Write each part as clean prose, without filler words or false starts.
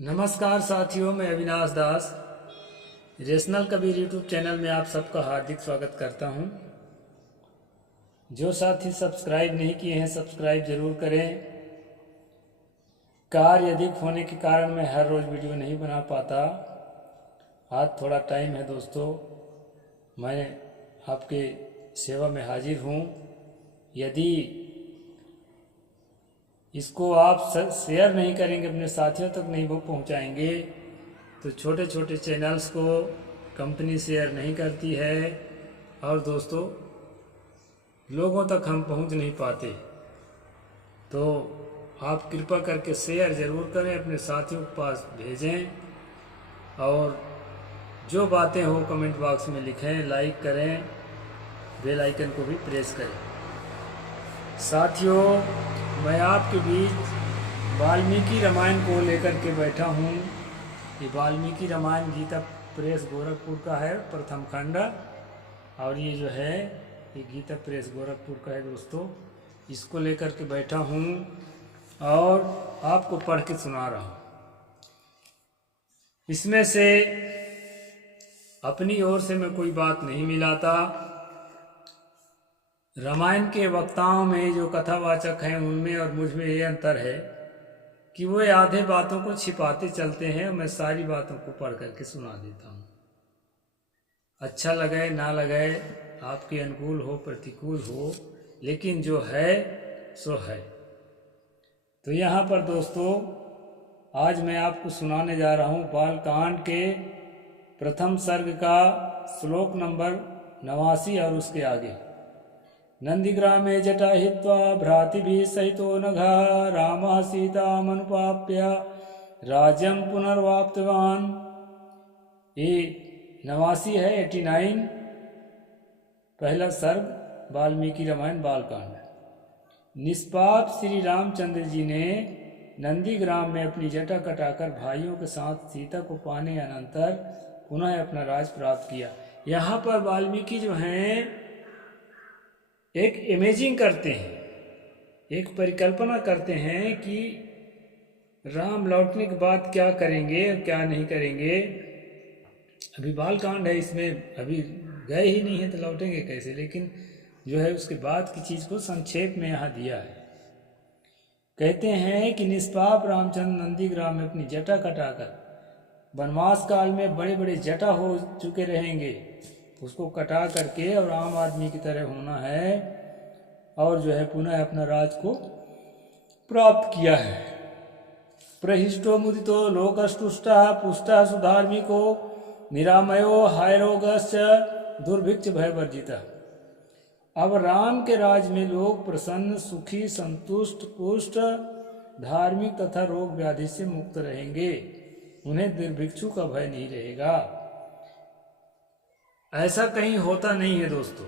नमस्कार साथियों, मैं अविनाश दास रेशनल कबीर यूट्यूब चैनल में आप सबका हार्दिक स्वागत करता हूं। जो साथी सब्सक्राइब नहीं किए हैं सब्सक्राइब ज़रूर करें। कार्य अधिक होने के कारण मैं हर रोज़ वीडियो नहीं बना पाता। आज थोड़ा टाइम है दोस्तों, मैं आपके सेवा में हाजिर हूं। यदि इसको आप शेयर नहीं करेंगे, अपने साथियों तक नहीं वो पहुंचाएंगे, तो छोटे छोटे चैनल्स को कंपनी शेयर नहीं करती है और दोस्तों लोगों तक हम पहुंच नहीं पाते। तो आप कृपा करके शेयर ज़रूर करें, अपने साथियों के पास भेजें और जो बातें हो कमेंट बॉक्स में लिखें, लाइक करें, बेल आइकन को भी प्रेस करें। साथियों, मैं आपके बीच वाल्मीकि रामायण को लेकर के बैठा हूँ। ये वाल्मीकि रामायण गीता प्रेस गोरखपुर का है, प्रथम खंड, और ये जो है ये गीता प्रेस गोरखपुर का है दोस्तों। इसको लेकर के बैठा हूँ और आपको पढ़ के सुना रहा हूँ। इसमें से अपनी ओर से मैं कोई बात नहीं मिलाता। रामायण के वक्ताओं में जो कथावाचक हैं उनमें और मुझ में ये अंतर है कि वो आधे बातों को छिपाते चलते हैं और मैं सारी बातों को पढ़ करके सुना देता हूँ। अच्छा लगे ना लगे, आपके अनुकूल हो प्रतिकूल हो, लेकिन जो है सो है। तो यहाँ पर दोस्तों आज मैं आपको सुनाने जा रहा हूँ बालकांड के प्रथम सर्ग का श्लोक नंबर 89 और उसके आगे। नंदीग्रामे जटा हित्वा भ्रातृभिः सहितो नघा रामः सीतामनुपाप्य राज्यं पुनर्वाप्तवान्। ये 89 है, 89 पहला सर्ग वाल्मीकि रामायण बालकांड। निष्पाप श्री रामचंद्र जी ने नंदीग्राम में अपनी जटा कटाकर भाइयों के साथ सीता को पाने अनंतर पुनः अपना राज प्राप्त किया। यहाँ पर वाल्मीकि जो हैं एक इमेजिंग करते हैं, एक परिकल्पना करते हैं कि राम लौटने के बाद क्या करेंगे और क्या नहीं करेंगे। अभी बालकांड है, इसमें अभी गए ही नहीं है तो लौटेंगे कैसे, लेकिन जो है उसके बाद की चीज़ को संक्षेप में यहाँ दिया है। कहते हैं कि निष्पाप रामचंद्र नंदीग्राम में अपनी जटा कटाकर, वनवास काल में बड़े बड़े जटा हो चुके रहेंगे, उसको कटा करके और आम आदमी की तरह होना है और जो है पुनः अपना राज को प्राप्त किया है। प्रहिष्टो मुदितो लोकस्तुष्टा पुष्टा सुधार्मिको निरामयो हायरोगश्च दुर्भिक्ष भयवर्जिता। अब राम के राज में लोग प्रसन्न, सुखी, संतुष्ट, पुष्ट, धार्मिक तथा रोग व्याधि से मुक्त रहेंगे। उन्हें दुर्भिक्षु का भय नहीं रहेगा। ऐसा कहीं होता नहीं है दोस्तों।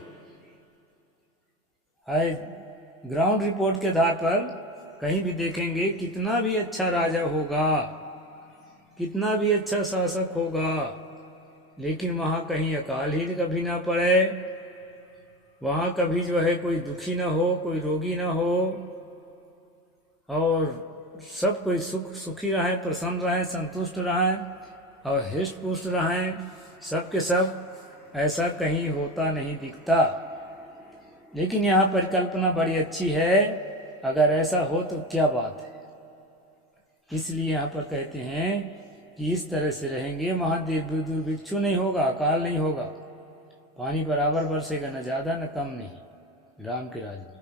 ग्राउंड रिपोर्ट के आधार पर कहीं भी देखेंगे, कितना भी अच्छा राजा होगा, कितना भी अच्छा शासक होगा, लेकिन वहाँ कहीं अकाल ही कभी ना पड़े, वहाँ कभी जो है कोई दुखी ना हो, कोई रोगी ना हो, और सब कोई सुखी रहें, प्रसन्न रहें, संतुष्ट रहें और हृष्ट पुष्ट रहें, सबके सब। ऐसा कहीं होता नहीं दिखता। लेकिन यहाँ परिकल्पना बड़ी अच्छी है, अगर ऐसा हो तो क्या बात है। इसलिए यहाँ पर कहते हैं कि इस तरह से रहेंगे, वहाँ दुर्भिक्षु नहीं होगा, अकाल नहीं होगा, पानी बराबर बरसेगा, न ज़्यादा न कम नहीं राम के राज में।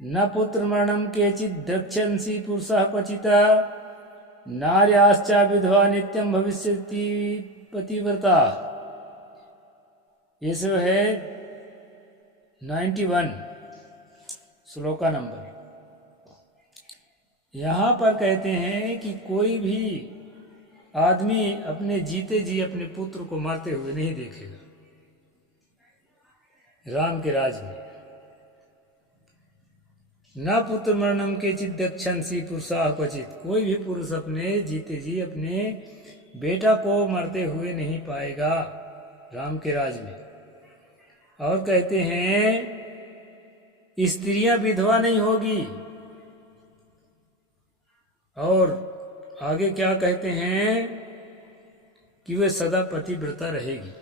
न पुत्र मरणम केचित द्रक्ष्यंसि पुरुषः क्वचिता नार्याश्चा विधवा नित्यम भविष्यति पतिव्रता। ये सब है 91 श्लोका नंबर। यहाँ पर कहते हैं कि कोई भी आदमी अपने जीते जी अपने पुत्र को मरते हुए नहीं देखेगा राम के राज में। न पुत्र मरणम के चित दक्षंसी पुरुषा क्वचित। कोई भी पुरुष अपने जीते जी अपने बेटा को मरते हुए नहीं पाएगा राम के राज में। और कहते हैं स्त्रियां विधवा नहीं होगी और आगे क्या कहते हैं कि वे सदा पतिव्रता रहेगी।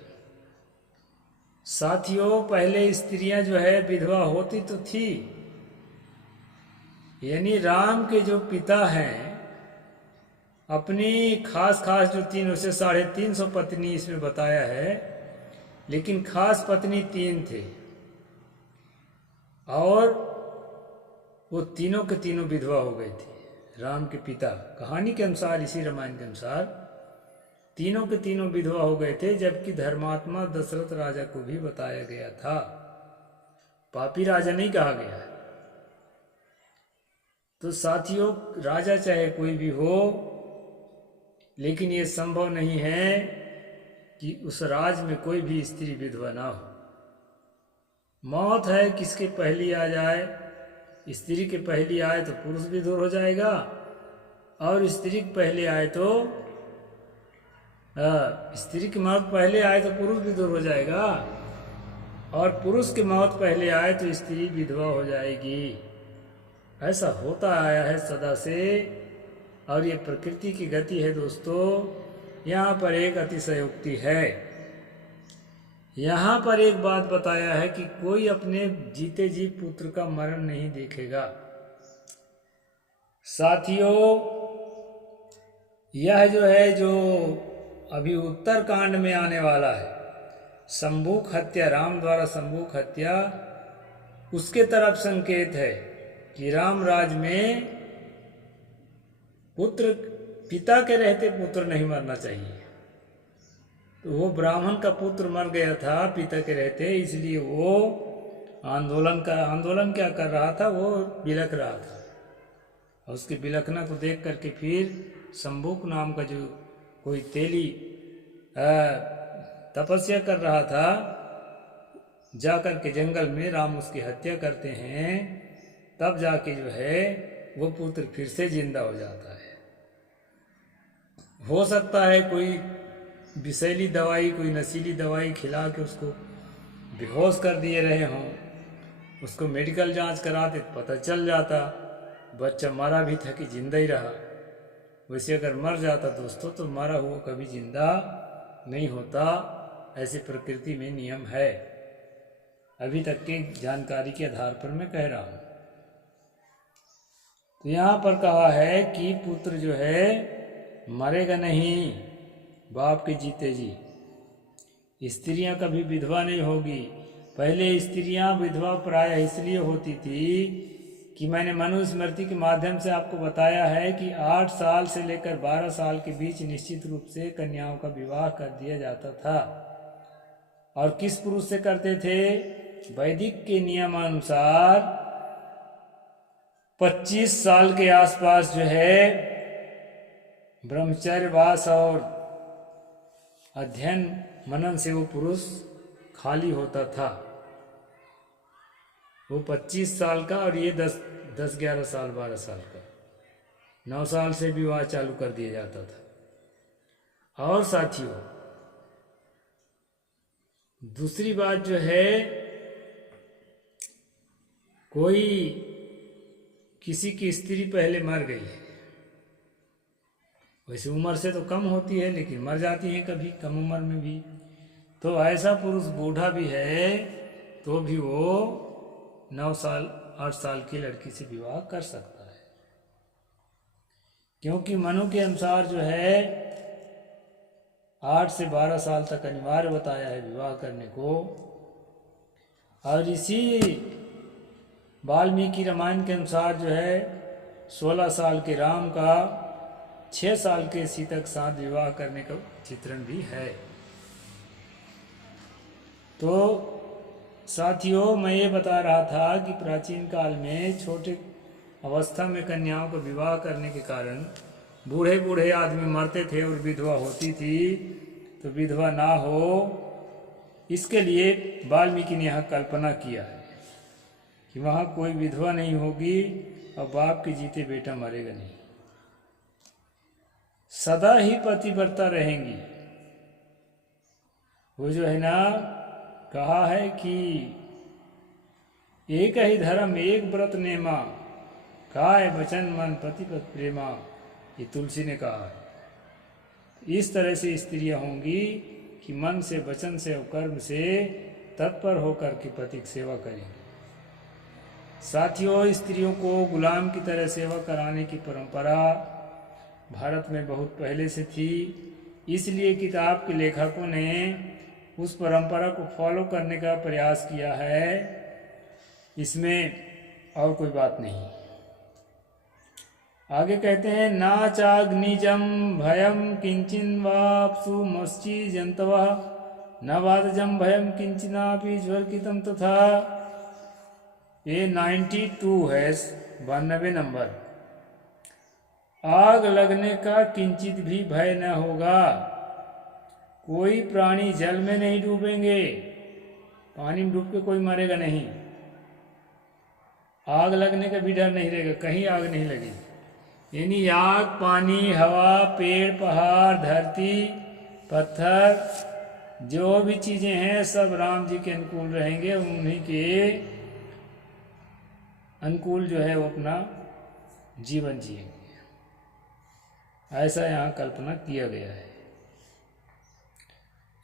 साथियों, पहले स्त्रियां जो है विधवा होती तो थी, यानी राम के जो पिता हैं अपनी खास खास जो 300 से 350 पत्नी इसमें बताया है, लेकिन खास पत्नी 3 थे और वो तीनों के तीनों विधवा हो गए थे। राम के पिता कहानी के अनुसार, इसी रामायण के अनुसार तीनों के तीनों विधवा हो गए थे, जबकि धर्मात्मा दशरथ राजा को भी बताया गया था। पापी राजा नहीं कहा गया है। तो साथियों, राजा चाहे कोई भी हो, लेकिन ये संभव नहीं है कि उस राज में कोई भी स्त्री विधवा ना हो। मौत है किसके पहली आ जाए, स्त्री के पहली आए तो पुरुष भी दूर हो जाएगा, और स्त्री के पहले आए तो स्त्री की मौत पहले आए तो पुरुष भी दूर हो जाएगा, और पुरुष की मौत पहले आए तो स्त्री विधवा हो जाएगी। ऐसा होता आया है सदा से, और ये प्रकृति की गति है दोस्तों। यहाँ पर एक अतिशयोक्ति है। यहाँ पर एक बात बताया है कि कोई अपने जीते जी पुत्र का मरण नहीं देखेगा। साथियों, यह जो है जो अभी उत्तर कांड में आने वाला है, शंभुक हत्या, राम द्वारा शंभुक हत्या, उसके तरफ संकेत है कि राम राज में पुत्र, पिता के रहते पुत्र नहीं मरना चाहिए। तो वो ब्राह्मण का पुत्र मर गया था पिता के रहते, इसलिए वो आंदोलन क्या कर रहा था, वो बिलख रहा था। और उसके बिलखना को देख करके फिर शंभुक नाम का जो कोई तेली तपस्या कर रहा था, जाकर के जंगल में राम उसकी हत्या करते हैं, तब जाके जो है वो पुत्र फिर से जिंदा हो जाता है। हो सकता है कोई विषैली दवाई, कोई नशीली दवाई खिला के उसको बेहोश कर दिए रहे हों, उसको मेडिकल जांच कराते तो पता चल जाता बच्चा मरा भी था कि जिंदा ही रहा। वैसे अगर मर जाता दोस्तों तो मरा हुआ कभी जिंदा नहीं होता, ऐसे प्रकृति में नियम है। अभी तक की जानकारी के आधार पर मैं कह रहा हूँ। तो यहाँ पर कहा है कि पुत्र जो है मरेगा नहीं, बाप के जीते जी। स्त्रियां कभी विधवा नहीं होगी। पहले स्त्रियां विधवा प्रायः इसलिए होती थी कि मैंने मनुस्मृति के माध्यम से आपको बताया है कि 8 साल से लेकर 12 साल के बीच निश्चित रूप से कन्याओं का विवाह कर दिया जाता था। और किस पुरुष से करते थे? वैदिक के नियमानुसार 25 साल के आसपास जो है ब्रह्मचर्यवास और अध्ययन मनन से वो पुरुष खाली होता था। वो 25 साल का और ये 10-11 साल 12 साल का, 9 साल से विवाह चालू कर दिया जाता था। और साथियों, दूसरी बात जो है, कोई किसी की स्त्री पहले मर गई है, वैसे उम्र से तो कम होती है लेकिन मर जाती है कभी कम उम्र में भी, तो ऐसा पुरुष बूढ़ा भी है तो भी वो 9 साल 8 साल की लड़की से विवाह कर सकता है, क्योंकि मनु के अनुसार जो है 8 से 12 साल तक अनिवार्य बताया है विवाह करने को। और इसी वाल्मीकि रामायण के अनुसार जो है 16 साल के राम का 6 साल के सीता के साथ विवाह करने का चित्रण भी है। तो साथियों, मैं ये बता रहा था कि प्राचीन काल में छोटे अवस्था में कन्याओं का विवाह करने के कारण बूढ़े बूढ़े आदमी मरते थे और विधवा होती थी। तो विधवा ना हो इसके लिए वाल्मीकि ने यहाँ कल्पना किया है कि वहाँ कोई विधवा नहीं होगी और बाप के जीते बेटा मरेगा नहीं, सदा ही पतिव्रता रहेंगी। वो जो है ना, कहा है कि एक ही धर्म एक व्रत नेमा, काय वचन मन पति पत प्रेमा, ये तुलसी ने कहा है। इस तरह से स्त्रियां होंगी कि मन से, वचन से और कर्म से तत्पर होकर के पति की सेवा करेंगी। साथियों, स्त्रियों को गुलाम की तरह सेवा कराने की परंपरा भारत में बहुत पहले से थी। इसलिए किताब के लेखकों ने उस परंपरा को फॉलो करने का प्रयास किया है, इसमें और कोई बात नहीं। आगे कहते हैं, ना चाग्निजम भयम किंचिन वापसु मस्ची जंतवा न वादजम भयम किंचिनापि ज्वरकितम तथा। ये 92 है, 92 नंबर। आग लगने का किंचित भी भय न होगा। कोई प्राणी जल में नहीं डूबेंगे, पानी में डूब के कोई मरेगा नहीं। आग लगने का भी डर नहीं रहेगा, कहीं आग नहीं लगेगी। यानी आग, पानी, हवा, पेड़, पहाड़, धरती, पत्थर, जो भी चीजें हैं सब राम जी के अनुकूल रहेंगे। उन्हीं के अनुकूल जो है वो अपना जीवन जिएंगे, ऐसा यहाँ कल्पना किया गया है।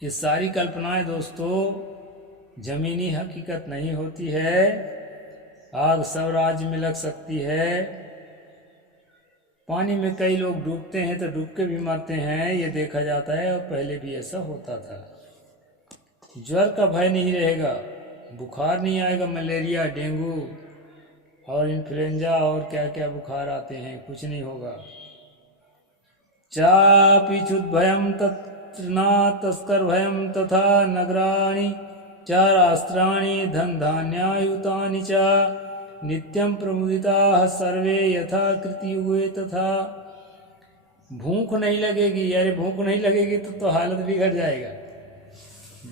ये सारी कल्पनाएं दोस्तों जमीनी हकीकत नहीं होती है। आग सब राज्य में लग सकती है। पानी में कई लोग डूबते हैं तो डूब के भी मरते हैं, ये देखा जाता है, और पहले भी ऐसा होता था। ज्वर का भय नहीं रहेगा, बुखार नहीं आएगा, मलेरिया, डेंगू और इन्फ्लुएंजा और क्या क्या बुखार आते हैं, कुछ नहीं होगा। चापिछुत भयम तत्ना तस्कर भयम तथा नगराणि च राष्ट्राणि धन धान्यायुतानि च नित्यं प्रमुदिताः सर्वे यथा कृति हुए तथा। भूख नहीं लगेगी, अरे भूख नहीं लगेगी तो हालत बिगड़ जाएगा।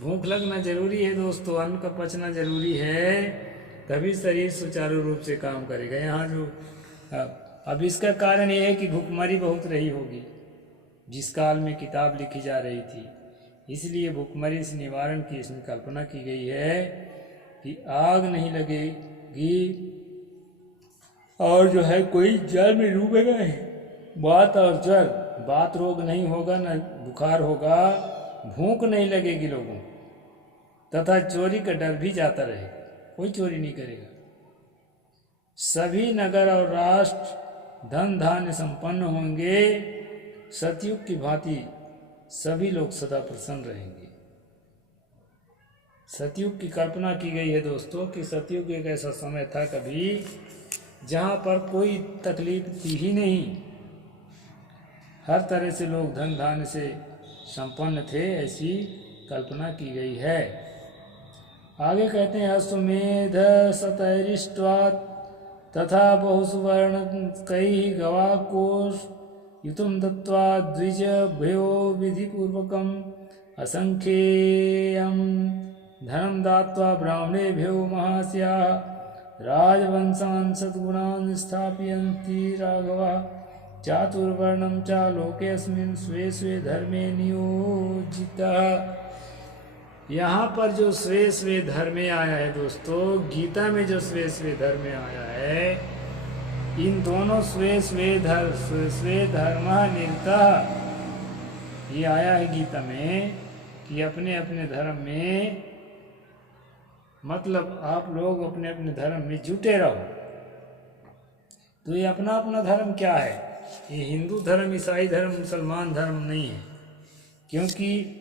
भूख लगना जरूरी है दोस्तों, अन्न का पचना जरूरी है, तभी शरीर सुचारू रूप से काम करेगा। यहाँ जो अब इसका कारण ये है कि भूखमरी बहुत रही होगी जिस काल में किताब लिखी जा रही थी, इसलिए भूखमरी से निवारण की इसमें कल्पना की गई है कि आग नहीं लगेगी और जो है कोई जल में डूबेगा नहीं। बात और जल, बात रोग नहीं होगा, न बुखार होगा, भूख नहीं लगेगी लोगों, तथा चोरी का डर भी जाता रहेगा, कोई चोरी नहीं करेगा। सभी नगर और राष्ट्र धन धान्य संपन्न होंगे, सतयुग की भांति सभी लोग सदा प्रसन्न रहेंगे। सतयुग की कल्पना की गई है दोस्तों कि सतयुग एक ऐसा समय था कभी जहाँ पर कोई तकलीफ थी ही नहीं, हर तरह से लोग धन धान्य से संपन्न थे, ऐसी कल्पना की गई है। आगे कहते हैं, अश्वमेध सतैरिष्ट्वात् तथा बहुसुवर्ण कई गवाकोश युतम दत्वा द्विज भयो विधिपूर्वकम असंख्येयम धनम दात्वा ब्राह्मणेभ्यो महास्या राजवंशान् सद्गुणान् स्थापयन्ति राघवा चातुर्वर्णम च लोकेऽस्मिन् स्वे स्वे धर्मे नियोजितः। यहाँ पर जो स्वे स्वे धर्मे आया है दोस्तों, गीता में जो स्वे स्वे धर्मे आया है, इन दोनों स्वे स्वे धर्म निरतः, ये आया है गीता में कि अपने अपने धर्म में, मतलब आप लोग अपने अपने धर्म में जुटे रहो। तो ये अपना अपना धर्म क्या है? ये हिंदू धर्म, ईसाई धर्म, मुसलमान धर्म नहीं है, क्योंकि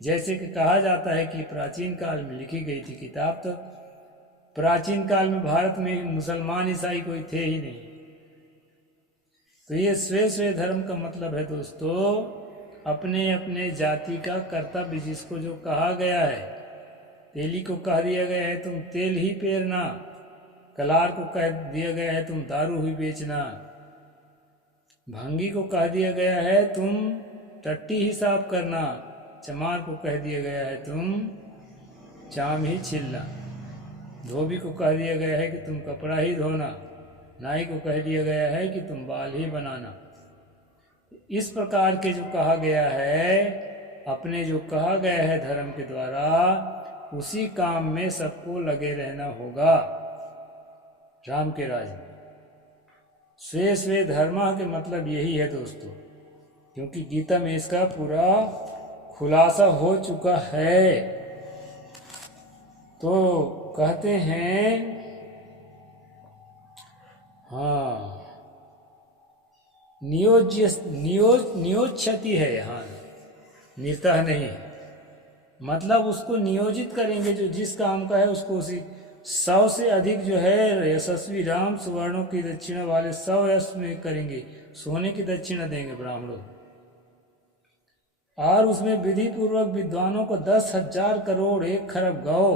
जैसे कि कहा जाता है कि प्राचीन काल में लिखी गई थी किताब, तो प्राचीन काल में भारत में मुसलमान ईसाई कोई थे ही नहीं। तो ये स्वे स्वे धर्म का मतलब है दोस्तों अपने अपने जाति का कर्तव्य, जिसको जो कहा गया है। तेली को कह दिया गया है तुम तेल ही पेरना, कलार को कह दिया गया है तुम दारू ही बेचना, भांगी को कह दिया गया है तुम टट्टी ही साफ करना, चमार को कह दिया गया है तुम चाम ही छिलना, धोबी को कह दिया गया है कि तुम कपड़ा ही धोना, नाई को कह दिया गया है कि तुम बाल ही बनाना। इस प्रकार के जो कहा गया है, अपने जो कहा गया है धर्म के द्वारा, उसी काम में सबको लगे रहना होगा राम के राज में। स्वे स्वे धर्म के मतलब यही है दोस्तों, क्योंकि गीता में इसका पूरा खुलासा हो चुका है। तो कहते हैं, हाँ, नियोज्यति है यहाँ, निर्तः नहीं, मतलब उसको नियोजित करेंगे, जो जिस काम का है उसको उसी 100 से अधिक जो है यशस्वी राम सुवर्णों की दक्षिणा वाले 100 यश में करेंगे, सोने की दक्षिणा देंगे ब्राह्मणों, और उसमें विधि पूर्वक विद्वानों को 10,000 करोड़ 1 खरब गौ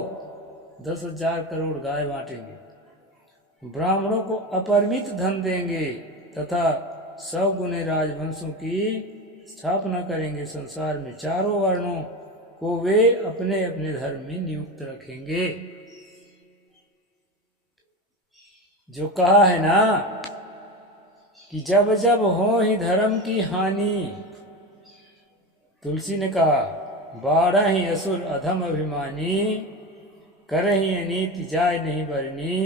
10,000 करोड़ गाय बांटेंगे, ब्राह्मणों को अपरिमित धन देंगे तथा 100 गुने राजवंशों की स्थापना करेंगे। संसार में चारों वर्णों को वे अपने अपने धर्म में नियुक्त रखेंगे। जो कहा है ना कि जब जब हो ही धर्म की हानि, तुलसी ने कहा, बाढ़ ही असुर अधम अभिमानी, करही अनीति जाय नहीं बरनी,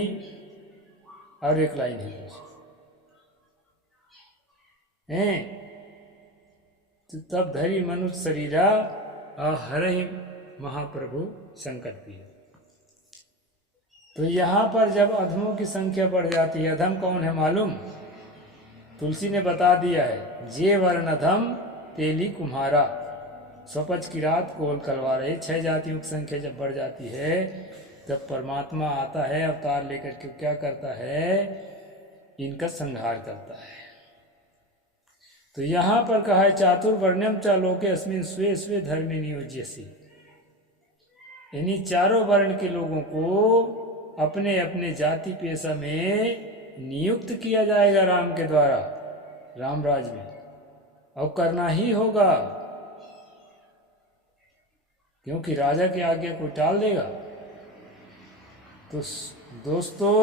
और एक लाइन है, तो तब धरी मनुष्य शरीरा और हरहि महाप्रभु संकट भी। तो यहाँ पर जब अधमों की संख्या बढ़ जाती है, अधम कौन है मालूम? तुलसी ने बता दिया है, जे वर्ण अधम तेली कुम्हारा, स्वपच की रात कोल कलवा रहे। 6 जातियों की संख्या जब बढ़ जाती है तब परमात्मा आता है, अवतार लेकर के क्या करता है, इनका संहार करता है। तो यहाँ पर कहा है, चातुर्वर्ण्यम च लोके अस्मिन् स्वे स्वे धर्मे नियोज्यसि, यानी चारों वर्ण के लोगों को अपने अपने जाति पेशा में नियुक्त किया जाएगा राम के द्वारा, राम राज में, और करना ही होगा, क्योंकि राजा की आज्ञा को टाल देगा। तो दोस्तों,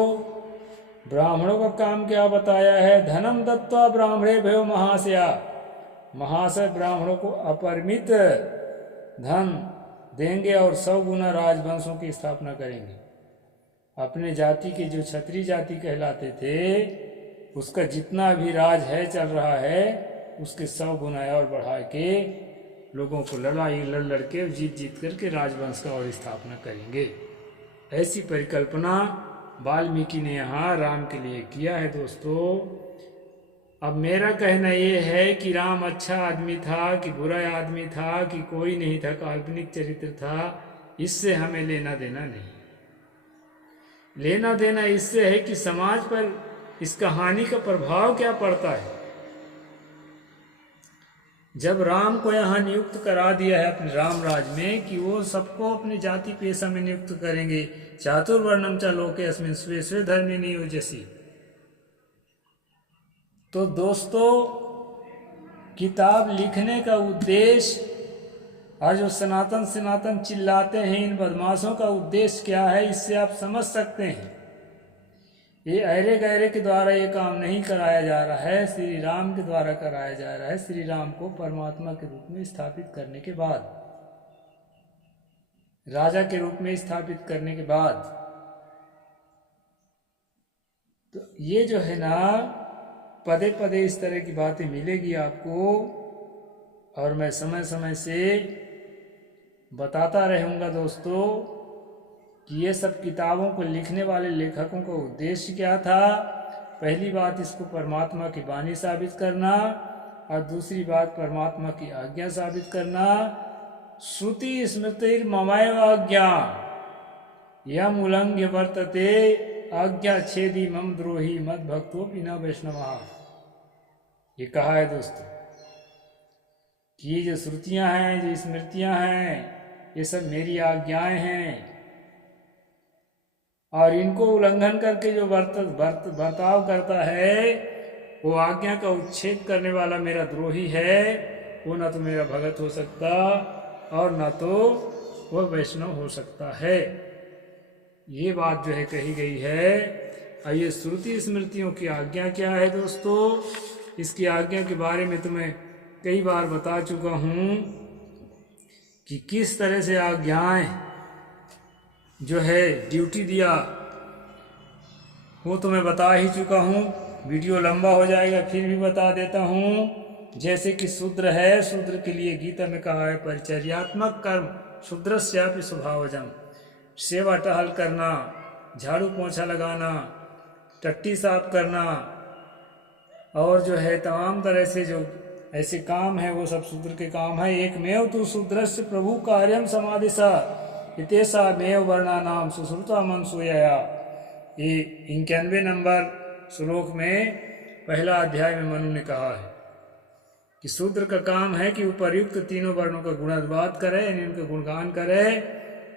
ब्राह्मणों का काम क्या बताया है? धनम दत्वा ब्राह्मणे भयो महाशया, महाशय ब्राह्मणों को अपरिमित धन देंगे और 100 गुना राजवंशों की स्थापना करेंगे। अपने जाति के जो क्षत्रिय जाति कहलाते थे, उसका जितना भी राज है चल रहा है, उसके 100 गुना और बढ़ा के लोगों को लड़ाई लड़ लड़ के जीत जीत करके राजवंश का और स्थापना करेंगे। ऐसी परिकल्पना वाल्मीकि ने यहाँ राम के लिए किया है दोस्तों। अब मेरा कहना ये है कि राम अच्छा आदमी था कि बुरा आदमी था कि कोई नहीं था, काल्पनिक चरित्र था, इससे हमें लेना देना नहीं। लेना देना इससे है कि समाज पर इस कहानी का प्रभाव क्या पड़ता है। जब राम को यहाँ नियुक्त करा दिया है अपने राम राज में कि वो सबको अपने जाति पेशा में नियुक्त करेंगे, चातुर्वर्णम च लोके अस्मिन् स्वे स्वे धर्मे नियोज्यसि। तो दोस्तों, किताब लिखने का उद्देश्य और जो सनातन सनातन चिल्लाते हैं इन बदमाशों का उद्देश्य क्या है, इससे आप समझ सकते हैं। ये अरे गहरे के द्वारा ये काम नहीं कराया जा रहा है, श्री राम के द्वारा कराया जा रहा है। श्री राम को परमात्मा के रूप में स्थापित करने के बाद, राजा के रूप में स्थापित करने के बाद, तो ये जो है ना, पदे पदे इस तरह की बातें मिलेगी आपको, और मैं समय समय से बताता रहूँगा दोस्तों कि ये सब किताबों को लिखने वाले लेखकों का उद्देश्य क्या था। पहली बात, इसको परमात्मा की वाणी साबित करना, और दूसरी बात परमात्मा की आज्ञा साबित करना। श्रुति स्मृतिर ममैव आज्ञा यम उल्लंघ्य वर्तते आज्ञा छेदी मम द्रोही मद भक्तो बिना वैष्णवा। ये कहा है दोस्तों कि ये जो श्रुतियां हैं, जो स्मृतियां हैं, ये सब मेरी आज्ञाएं हैं, और इनको उल्लंघन करके जो बर्ताव करता है, वो आज्ञा का उच्छेद करने वाला मेरा द्रोही है। वो न तो मेरा भगत हो सकता और न तो वह वैष्णव हो सकता है। ये बात जो है कही गई है। और ये श्रुति स्मृतियों की आज्ञा क्या है दोस्तों, इसकी आज्ञा के बारे में तो मैं कई बार बता चुका हूँ कि किस तरह से आज्ञाएं जो है ड्यूटी दिया, वो तो मैं बता ही चुका हूँ। वीडियो लंबा हो जाएगा, फिर भी बता देता हूँ। जैसे कि शूद्र है, शूद्र के लिए गीता में कहा है परिचर्यात्मक कर्म शूद्रस्यापि स्वभावजम, सेवा टहल करना, झाड़ू पोंछा लगाना, टट्टी साफ करना, और जो है तमाम तरह से जो ऐसे काम है वो सब शूद्र के काम है। एक मेव तु शूद्रस्य प्रभु कार्यम समादिशा इतेसा मेव वर्णानाम सुश्रुता मनसूया। ये 91 नंबर श्लोक में पहला अध्याय में मनु ने कहा है कि शूद्र का काम है कि उपर्युक्त तीनों वर्णों का गुणानुवाद करे, यानी उनका गुणगान करे,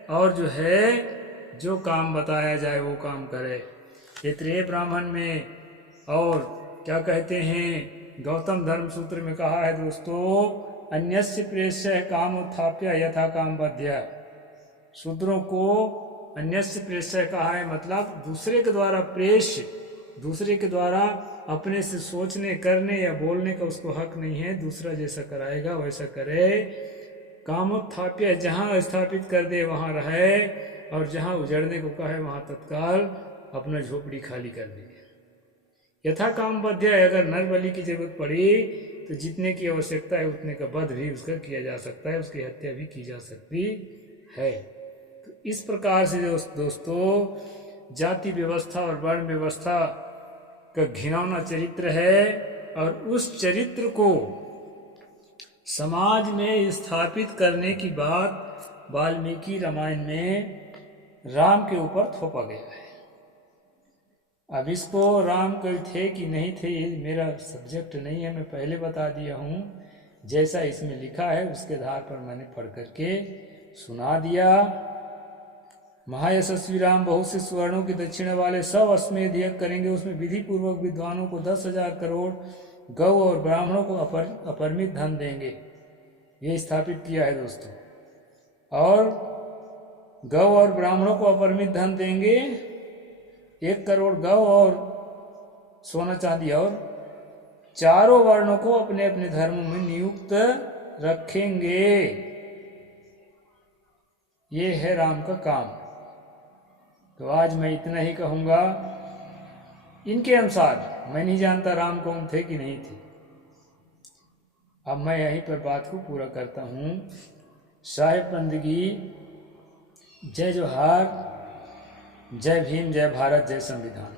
और जो है जो काम बताया जाए वो काम करे। तैत्तिरीय ब्राह्मण में और क्या कहते हैं गौतम धर्म सूत्र में कहा है दोस्तों, अन्यस्य प्रेष्य काम उत्थाप्य यथा काम बध्य। शूद्रों को अन्यस्य प्रेष्य कहा है, मतलब दूसरे के द्वारा प्रेष्य, दूसरे के द्वारा अपने से सोचने करने या बोलने का उसको हक नहीं है। दूसरा जैसा कराएगा वैसा करे। कामोत्थाप्य, जहाँ स्थापित कर दे वहाँ रहे, और जहाँ उजड़ने को कहे वहाँ तत्काल अपना झोपड़ी खाली कर दे। यथा काम बध्य, अगर नर बलि की जरूरत पड़ी तो जितने की आवश्यकता है उतने का वध भी उसका किया जा सकता है, उसकी हत्या भी की जा सकती है। तो इस प्रकार से दोस्तों जाति व्यवस्था और वर्ण व्यवस्था का घिनौना चरित्र है, और उस चरित्र को समाज में स्थापित करने की बात वाल्मीकि रामायण में राम के ऊपर थोपा गया है। अब इसको राम कोई थे कि नहीं थे ये मेरा सब्जेक्ट नहीं है, मैं पहले बता दिया हूँ। जैसा इसमें लिखा है उसके आधार पर मैंने पढ़ करके सुना दिया। महायशस्वी राम बहुत से स्वर्णों की दक्षिणा वाले सब अश्वमेध यज्ञ करेंगे, उसमें विधि पूर्वक विद्वानों को 10,000 करोड़, गौ और ब्राह्मणों को अपरिमित धन देंगे। ये स्थापित किया है दोस्तों। और गौ और ब्राह्मणों को अपरिमित धन देंगे, 1 करोड़ गौ और सोना चांदी, और चारों वर्णों को अपने अपने धर्मों में नियुक्त रखेंगे। ये है राम का काम। तो आज मैं इतना ही कहूँगा। इनके अनुसार मैं नहीं जानता राम कौन थे कि नहीं थे। अब मैं यहीं पर बात को पूरा करता हूँ। साहिब बंदगी, जय जोहार, जय भीम, जय भारत, जय संविधान।